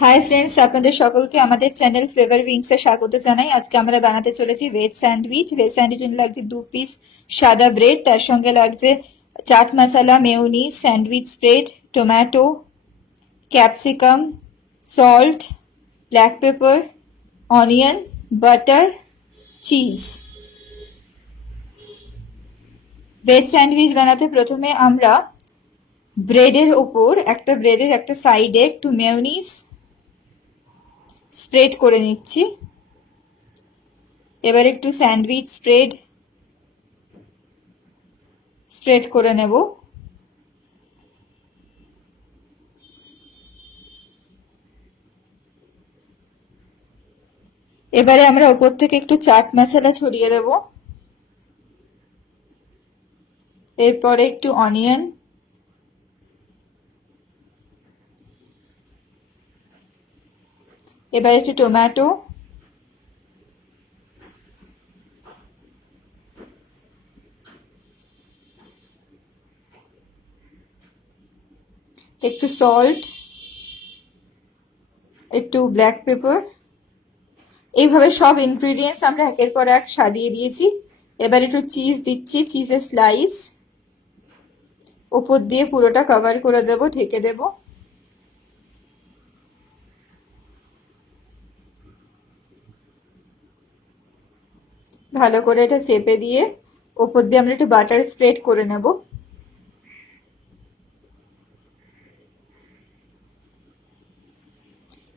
Hi friends, আপনাদের সকলকে আমাদের চ্যানেল ফ্লেভার উইংসে স্বাগত জানাই। আজকে আমরা বানাতে চলেছি ভেজ স্যান্ডউইচ। ভেজ স্যান্ডউইচ লাগছে 2 পিস সাদা ব্রেড, তার সঙ্গে লাগছে chaat masala, mayonnaise, sandwich spread, tomato, capsicum, salt, black pepper, onion, butter, cheese. Veg sandwich বানাতে প্রথমে আমরা ব্রেডের একটা সাইডে একটু মেয়োনিজ স্প্রেড করে নিচ্ছি। এবার একটু স্যান্ডউইচ স্প্রেড করে নেব। এবারে আমরা উপর থেকে একটু চাট মশলা ছড়িয়ে দেব। এরপরে একটু অনিয়ন, এবার একটু টমেটো, একটু সল্ট, একটু ব্ল্যাক পেপার। এইভাবে সব ইনগ্রিডিয়েন্টস আমরা একের পর এক সাজিয়ে দিয়েছি। এবার একটু চিজ দিচ্ছি, চিজের স্লাইস উপর দিয়ে পুরোটা কভার করে দেব, ঢেকে দেব। ভালো করে এটা চেপে দিয়ে উপর দিয়ে আমরা একটু বাটার স্প্রেড করে নেব।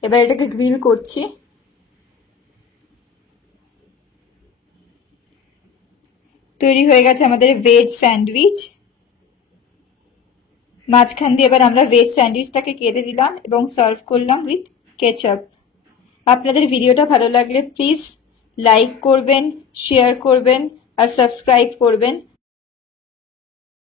এবার এটাকে গ্রিল করছি। তৈরি হয়ে গেছে আমাদের ভেজ স্যান্ডউইচ। মাঝখান দিয়ে এবার আমরা ভেজ স্যান্ডউইচটাকে কেটে দিলাম এবং সার্ভ করলাম উইথ কেচাপ। আপনাদের ভিডিওটা ভালো লাগলে প্লিজ লাইক করবেন, শেয়ার করবেন আর সাবস্ক্রাইব করবেন।